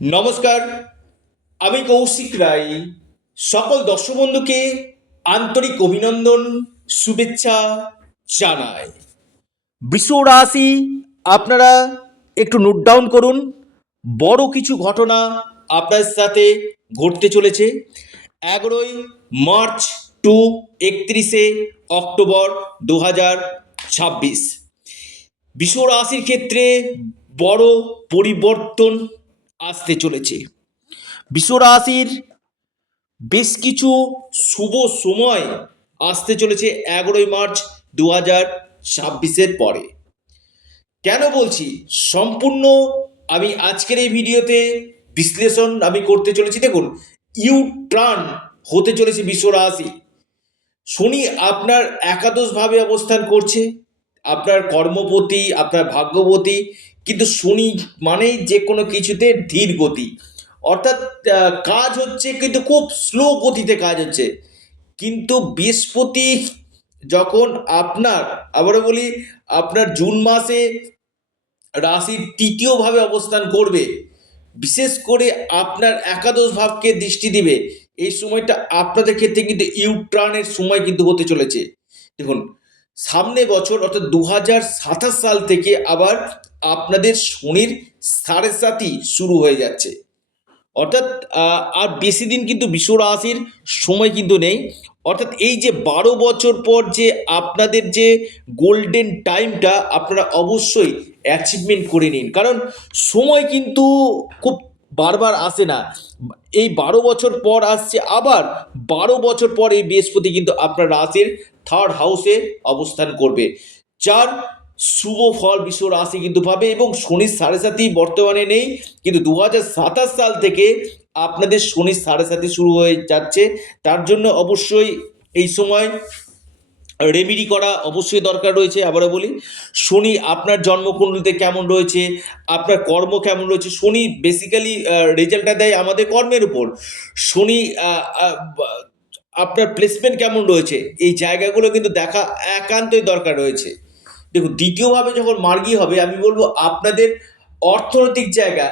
নমস্কার, আমি কৌশিক রায়। সকল দর্শক বন্ধুকে আন্তরিক অভিনন্দন, শুভেচ্ছা জানাই। বৃষ রাশি, আপনারা একটু নোট ডাউন করুন। বড় কিছু ঘটনা আপনার সাথে ঘটতে চলেছে 11ই মার্চ টু 31শে অক্টোবর 2026। বৃষ রাশির ক্ষেত্রে বড় পরিবর্তন আসতে চলেছে। বৃষ রাশির বেশ কিছু শুভ সময় আসতে চলেছে 11ই মার্চ 2026-এর পরে। কেন বলছি সম্পূর্ণ আমি আজকের এই ভিডিওতে বিশ্লেষণ আমি করতে চলেছি। দেখুন, ইউ টার্ন হতে চলেছে বৃষ রাশি। শনি আপনার একাদশভাবে অবস্থান করছে, আপনার কর্মপতি, আপনার ভাগ্যবতী। কিন্তু শনি মানেই যে কোনো কিছুতে ধীর গতি, অর্থাৎ কাজ হচ্ছে কিন্তু খুব স্লো গতিতে কাজ হচ্ছে। কিন্তু বৃহস্পতি যখন আপনার, আবারও বলি, আপনার জুন মাসে রাশির তৃতীয়ভাবে অবস্থান করবে, বিশেষ করে আপনার একাদশ ভাবকে দৃষ্টি দিবে, এই সময়টা আপনাদের ক্ষেত্রে কিন্তু ইউটার্নের সময় কিন্তু হতে চলেছে। দেখুন, সামনে বছর অর্থাৎ 2027 সাল থেকে আবার আপনাদের শনির সাড়ে সাতি শুরু হয়ে যাচ্ছে। অর্থাৎ আর বেশি দিন কিন্তু বৃষ রাশির সময় কিন্তু নেই। অর্থাৎ এই যে 12 বছর পর যে আপনাদের যে গোল্ডেন টাইমটা, আপনারা অবশ্যই অ্যাচিভমেন্ট করে নিন, কারণ সময় কিন্তু খুব বারবার আসে না। এই 12 বছর পর আসছে, আবার 12 বছর পর এই বৃহস্পতি কিন্তু আপনার রাশির থার্ড হাউসে অবস্থান করবে, যার শুভ ফল বৃষ রাশি কিন্তু পাবে। এবং শনির সাড়ে সাতি বর্তমানে নেই, কিন্তু 2027 সাল থেকে আপনাদের শনির সাড়ে সাতি শুরু হয়ে যাচ্ছে। তার জন্য অবশ্যই এই সময় রেমেডি করা অবশ্যই দরকার রয়েছে। আবারও বলি, শনি আপনার জন্মকুণ্ডলিতে কেমন রয়েছে, আপনার কর্ম কেমন রয়েছে। শনি বেসিক্যালি রেজাল্টটা দেয় আমাদের কর্মের উপর। শনি আপনার প্লেসমেন্ট কেমন রয়েছে, এই জায়গাগুলো কিন্তু দেখা একান্তই দরকার রয়েছে। দেখুন, দ্বিতীয়ভাবে যখন মার্গী হবে, আমি বলবো আপনাদের অর্থনৈতিক জায়গা,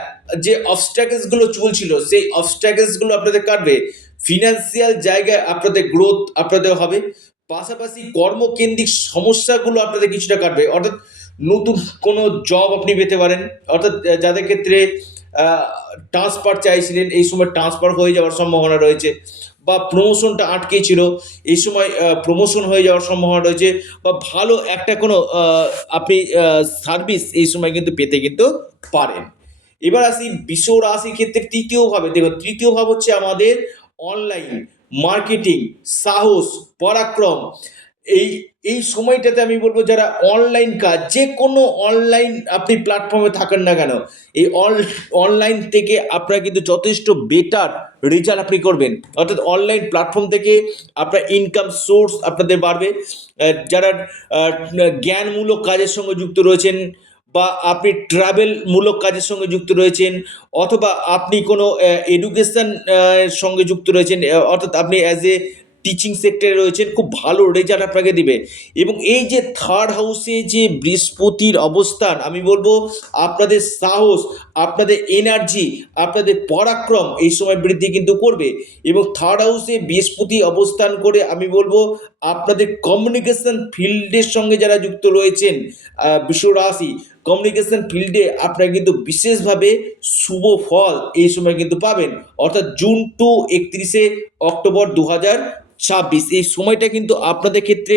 যে অবস্ট্যাকেলসগুলো চলছিল, সেই অবস্ট্যাকেলসগুলো আপনাদের কাটবে। ফিনান্সিয়াল জায়গায় আপনাদের গ্রোথ আপনাদের হবে। পাশাপাশি কর্মকেন্দ্রিক সমস্যাগুলো আপনাদের কিছুটা কাটবে। অর্থাৎ নতুন কোনো জব আপনি পেতে পারেন। অর্থাৎ যাদের ক্ষেত্রে ট্রান্সফার চাইছিলেন, এই সময় ট্রান্সফার হয়ে যাওয়ার সম্ভাবনা রয়েছে। বা প্রমোশনটা আটকে ছিল, এই সময় প্রমোশন হয়ে যাওয়ার সম্ভাবনা রয়েছে। বা ভালো একটা কোনো আপনি সার্ভিস এই সময় কিন্তু পেতে কিন্তু পারেন। এবার আসি বৃষ রাশির ক্ষেত্রে তৃতীয়ভাবে। দেখুন, তৃতীয় ভাব হচ্ছে আমাদের অনলাইন মার্কেটিং, সাহস, পরাক্রম। এই এই সময়টাতে আমি বলবো, যারা অনলাইন কাজ, যে কোনো অনলাইন আপনি প্ল্যাটফর্মে থাকেন না কেন, এই অনলাইন থেকে আপনারা কিন্তু যথেষ্ট বেটার রেজাল্ট আপনি করবেন। অর্থাৎ অনলাইন প্ল্যাটফর্ম থেকে আপনার ইনকাম সোর্স আপনাদের বাড়বে। যারা জ্ঞানমূলক কাজের সঙ্গে যুক্ত রয়েছেন, বা আপনি ট্রাভেলমূলক কাজের সঙ্গে যুক্ত রয়েছেন, অথবা আপনি কোনো এডুকেশন সঙ্গে যুক্ত রয়েছেন, অর্থাৎ আপনি অ্যাজ এ টিচিং সেক্টরে রয়েছেন, খুব ভালো রেজাল্ট আপনাকে দিবে। এবং এই যে থার্ড হাউসে যে বৃহস্পতির অবস্থান, আমি বলবো আপনাদের সাহস, আপনাদের এনার্জি, আপনাদের পরাক্রম এই সময় বৃদ্ধি কিন্তু করবে। এবং থার্ড হাউসে বৃহস্পতি অবস্থান করে আমি বলবো আপনাদের কমিউনিকেশন ফিল্ডের সঙ্গে যারা যুক্ত রয়েছেন, বৃষ রাশি, কমিউনিকেশন ফিল্ডে আপনারা কিন্তু বিশেষভাবে শুভ ফল এই সময় কিন্তু পাবেন। অর্থাৎ জুন টু 31শে অক্টোবর 2026, এই সময়টা কিন্তু আপনাদের ক্ষেত্রে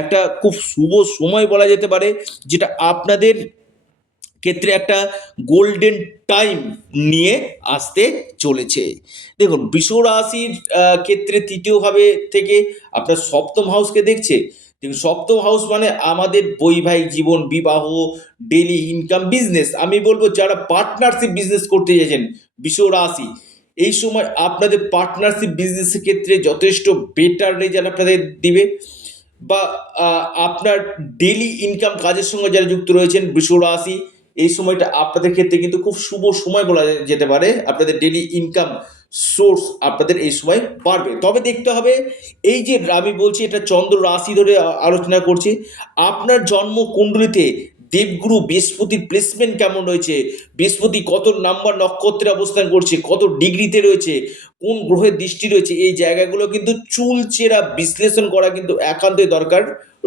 একটা খুব শুভ সময় বলা যেতে পারে, যেটা আপনাদের ক্ষেত্রে একটা গোল্ডেন টাইম নিয়ে আসতে চলেছে। দেখুন, বৃষ রাশির ক্ষেত্রে তৃতীয়ভাবে থেকে আপনার সপ্তম হাউসকে দেখছে। দেখুন, সপ্তম হাউস মানে আমাদের বৈবাহিক জীবন, বিবাহ, ডেলি ইনকাম, বিজনেস। আমি বলবো যারা পার্টনারশিপ বিজনেস করতে চাইছেন, বৃষ রাশি, এই সময় আপনাদের পার্টনারশিপ বিজনেসের ক্ষেত্রে যথেষ্ট বেটার রেজাল্ট আপনাদের দিবে। বা আপনার ডেলি ইনকাম কাজের সঙ্গে যারা যুক্ত রয়েছেন, বৃষ রাশি, এই সময়টা আপনাদের ক্ষেত্রে কিন্তু খুব শুভ সময় বলা যেতে পারে। আপনাদের ডেলি ইনকাম সোর্স আপনাদের এই সময় বাড়বে। তবে দেখতে হবে, এই যে আমি বলছি এটা চন্দ্র রাশি ধরে আলোচনা করছি, আপনার জন্ম কুণ্ডলিতে দেবগুরু বৃহস্পতির প্লেসমেন্ট কেমন রয়েছে, বৃহস্পতি কত নাম্বার নক্ষত্রে অবস্থান করছে, কত ডিগ্রিতে রয়েছে, কোন গ্রহের দৃষ্টি রয়েছে, এই জায়গাগুলো কিন্তু চুলচেরা বিশ্লেষণ করা কিন্তু একান্তই দরকার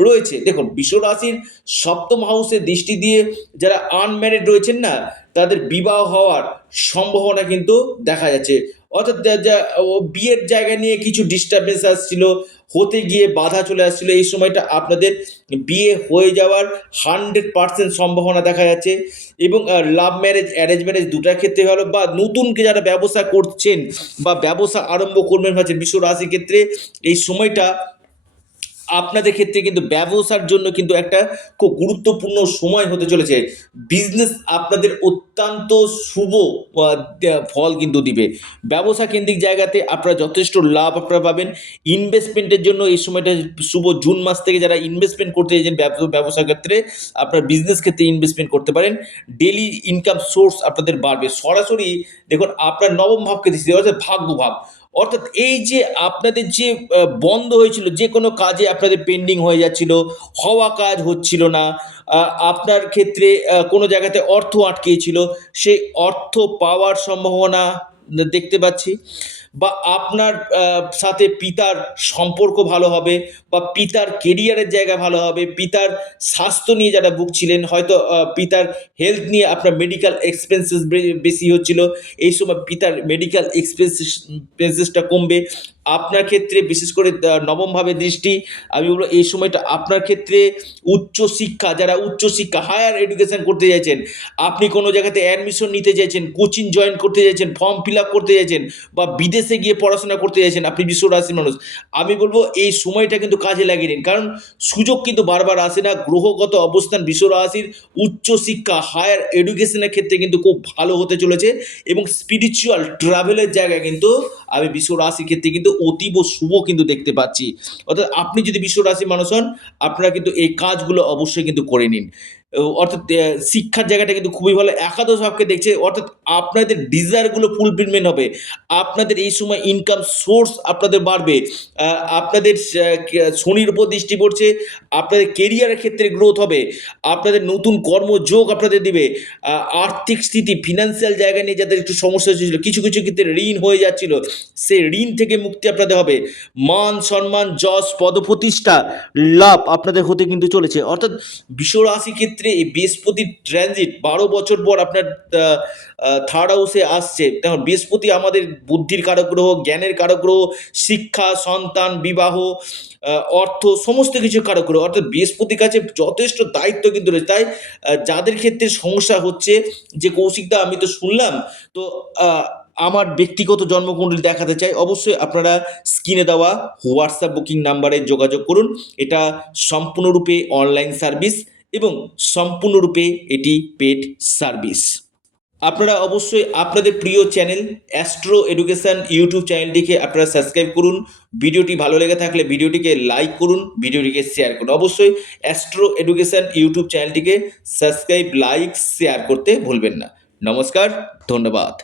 রয়েছে। দেখুন, বৃষ রাশির সপ্তম হাউসে দৃষ্টি দিয়ে যারা আনম্যারিড রয়েছেন না, তাদের বিবাহ হওয়ার সম্ভাবনা কিন্তু দেখা যাচ্ছে। অর্থাৎ বিয়ের জায়গা নিয়ে কিছু ডিস্টারবেন্স আসছিল, হতে গিয়ে বাধা চলে আসছিল, এই সময়টা আপনাদের বিয়ে হয়ে যাওয়ার 100% সম্ভাবনা দেখা যাচ্ছে। এবং লাভ ম্যারেজ, অ্যারেঞ্জ ম্যারেজ দুটার ক্ষেত্রে ভালো, বা নতুন যারা ব্যবসা করছেন বা ব্যবসা আরম্ভ করবেন ভাবছেন, বিশ্ব রাশির ক্ষেত্রে এই সময়টা আপনাদের ক্ষেত্রে কিন্তু ব্যবসার জন্য কিন্তু একটা খুব গুরুত্বপূর্ণ সময় হতে চলেছে। বিজনেস আপনাদের অত্যন্ত শুভ ফল কিন্তু দিবে। ব্যবসা কেন্দ্রিক জায়গাতে আপনারা যথেষ্ট লাভ আপনারা পাবেন। ইনভেস্টমেন্টের জন্য এই সময়টা শুভ। জুন মাস থেকে যারা ইনভেস্টমেন্ট করতে চাইছেন ব্যবসা ক্ষেত্রে, আপনার বিজনেস ক্ষেত্রে ইনভেস্টমেন্ট করতে পারেন। ডেলি ইনকাম সোর্স আপনাদের বাড়বে। সরাসরি দেখুন, আপনার নবম ভাবকে দিচ্ছে, অর্থাৎ ভাগ্য ভাব। অর্থাৎ এই যে আপনাদের যে বন্ধ হয়েছিল, যে কোনো কাজে আপনাদের পেন্ডিং হয়ে যাচ্ছিল, হওয়া কাজ হচ্ছিল না, আপনার ক্ষেত্রে কোনো জায়গাতে অর্থ আটকেছিল, সেই অর্থ পাওয়ার সম্ভাবনা দেখতে পাচ্ছি। বা আপনার সাথে পিতার সম্পর্ক ভালো হবে, বা পিতার কেরিয়ারের জায়গা ভালো হবে, পিতার স্বাস্থ্য নিয়ে যারা ভুগছিলেন, হয়তো পিতার হেলথ নিয়ে আপনার মেডিকেল এক্সপেন্সেস বেশি হচ্ছিল, এই সময় পিতার মেডিকেল এক্সপেন্সেসটা কমবে। আপনার ক্ষেত্রে বিশেষ করে নবমভাবে দৃষ্টি, আমি বলবো এই সময়টা আপনার ক্ষেত্রে উচ্চশিক্ষা, যারা উচ্চশিক্ষা হায়ার এডুকেশন করতে চাইছেন, আপনি কোনো জায়গাতে অ্যাডমিশন নিতে চাইছেন, কোচিং জয়েন করতে চাইছেন, ফর্ম ফিল আপ করতে চাইছেন, বা বিদেশে গিয়ে পড়াশোনা করতে চাইছেন, আপনি বিশ্ব রাশির মানুষ, আমি বলবো এই সময়টা কিন্তু কাজে লাগিয়ে নিন। কারণ সুযোগ কিন্তু বারবার আসে না। গ্রহগত অবস্থান বিশ্ব রাশির উচ্চশিক্ষা হায়ার এডুকেশনের ক্ষেত্রে কিন্তু খুব ভালো হতে চলেছে, এবং স্পিরিচুয়াল ট্রাভেলের জায়গায় কিন্তু আমি বিশ্ব রাশির ক্ষেত্রে কিন্তু অতীব শুভ কিন্তু দেখতে পাচ্ছি। অর্থাৎ আপনি যদি বিশ্ব রাশির মানুষ হন, আপনারা কিন্তু এই কাজগুলো অবশ্যই কিন্তু করে নিন। অর্থাৎ শিক্ষার জায়গাটা কিন্তু খুবই ভালো। একাদশ ভাবকে দেখছে, অর্থাৎ আপনাদের ডিজায়ারগুলো ফুলফিলমেন্ট হবে। আপনাদের এই সময় ইনকাম সোর্স আপনাদের বাড়বে। আপনাদের শনির উপর দৃষ্টি পড়ছে, আপনাদের কেরিয়ারের ক্ষেত্রে গ্রোথ হবে, আপনাদের নতুন কর্মযোগ আপনাদের দিবে। আর্থিক স্থিতি, ফিনান্সিয়াল জায়গা নিয়ে যাদের একটু সমস্যা হচ্ছিল, কিছু কিছু ক্ষেত্রে ঋণ হয়ে যাচ্ছিল, সেই ঋণ থেকে মুক্তি আপনাদের হবে। মান সম্মান, যশ, পদপ্রতিষ্ঠা লাভ আপনাদের হতে কিন্তু চলেছে। অর্থাৎ বিশ্ব রাশি ক্ষেত্রে এই বৃহস্পতির ট্রানজিট 12 বছর পর আপনার থার্ড হাউসে আসছে। দেখুন, বৃহস্পতি আমাদের বুদ্ধির কারক গ্রহ, জ্ঞানের কারক গ্রহ, শিক্ষা, সন্তান, বিবাহ, অর্থ, সমস্ত কিছু কারক গ্রহ। অর্থাৎ বৃহস্পতির কাছে যথেষ্ট দায়িত্ব কিন্তু রয়েছে। তাই যাদের ক্ষেত্রে সমস্যা হচ্ছে, যে কৌশিকদা আমি তো শুনলাম, তো আমার ব্যক্তিগত জন্মকুণ্ডলী দেখাতে চাই, অবশ্যই আপনারা স্ক্রিনে দেওয়া হোয়াটসঅ্যাপ বুকিং নাম্বারে যোগাযোগ করুন। এটা সম্পূর্ণরূপে অনলাইন সার্ভিস এবং সম্পূর্ণরূপে এটি পেড সার্ভিস। আপনারা অবশ্যই আপনাদের প্রিয় চ্যানেল অ্যাস্ট্রো এডুকেশন ইউটিউব চ্যানেলটিকে আপনারা সাবস্ক্রাইব করুন। ভিডিওটি ভালো লেগে থাকলে ভিডিওটিকে লাইক করুন, ভিডিওটিকে শেয়ার করুন। অবশ্যই অ্যাস্ট্রো এডুকেশন ইউটিউব চ্যানেলটিকে সাবস্ক্রাইব, লাইক, শেয়ার করতে ভুলবেন না। নমস্কার, ধন্যবাদ।